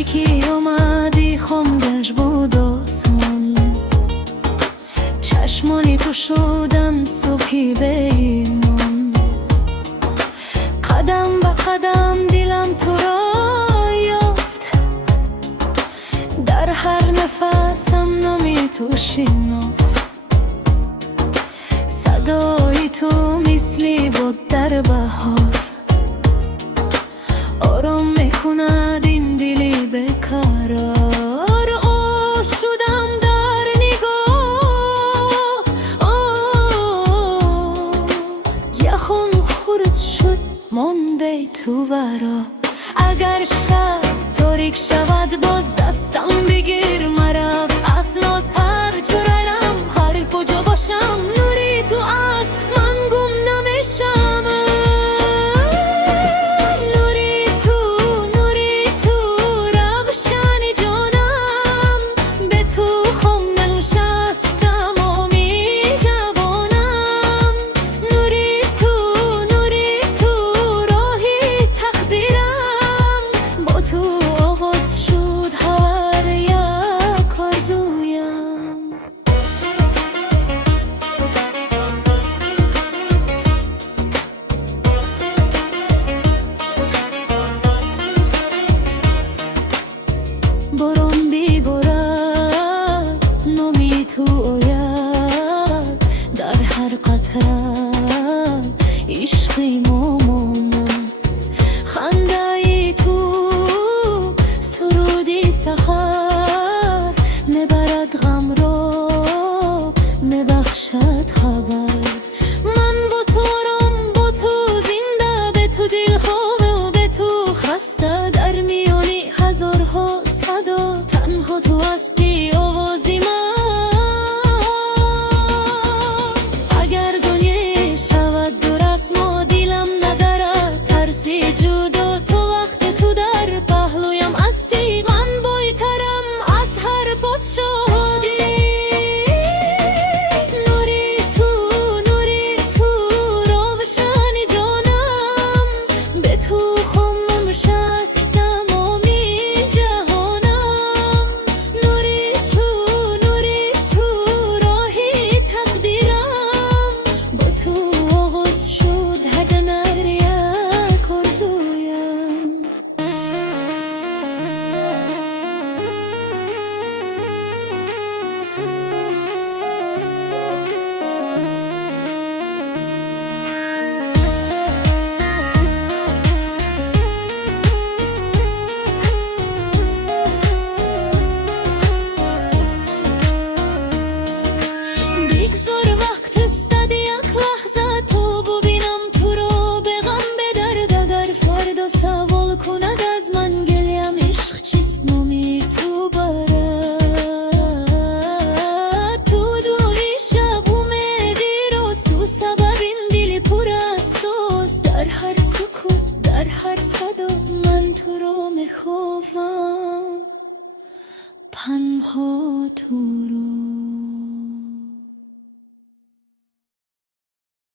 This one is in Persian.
یکی اومدی خمگنج بود آسمان، چشمانی تو شدن صبحی به ایمان. قدم به قدم دلم تو را یافت، در هر نفسم نامی تو شناخت. صدای تو مثلی بود در بهار، آرام میکند این دلی بقرار. او شدم در نگاه، جهان خورد شد مانده تو ورا. اگر شب تاریک شود باز دستم بگیر مرا، از ناز هر جورم هر کجا باشم نوری تو است من گم نمیشم. باران بیبارد نامی تو آید، در هر قطره عشقی ما ماند. خنده ای تو سرودی سحر، میبرد غم را میبخشد خبر. من با تو رم با تو زنده، به تو دل خواه و به تو خسته، در میانی هزارها صدا تنها تو هستی آوازی من. اگر دنیا شود دور از ما دلم ندارد ترسی جدا، تو وقت تو در پهلویم هستی من بایترم از هر پادشاهی. نوری تو روشن جانم، به تو خم شستم آمی جهانم. نوری تو راهی تقدیرم، با تو آغاز شد هر یک آرزویم. بگذار وقت استاد یک لحظه تو ببینم تو رو به غم به درد. اگر فردا سوال کند از من گلیم عشق چیست نامی تو برد. تو دوری شب امیدی راست، تو سبب این دل پر اساس. در هر سکوت در هر صدا من تو رو میخوام، پنها تو رو.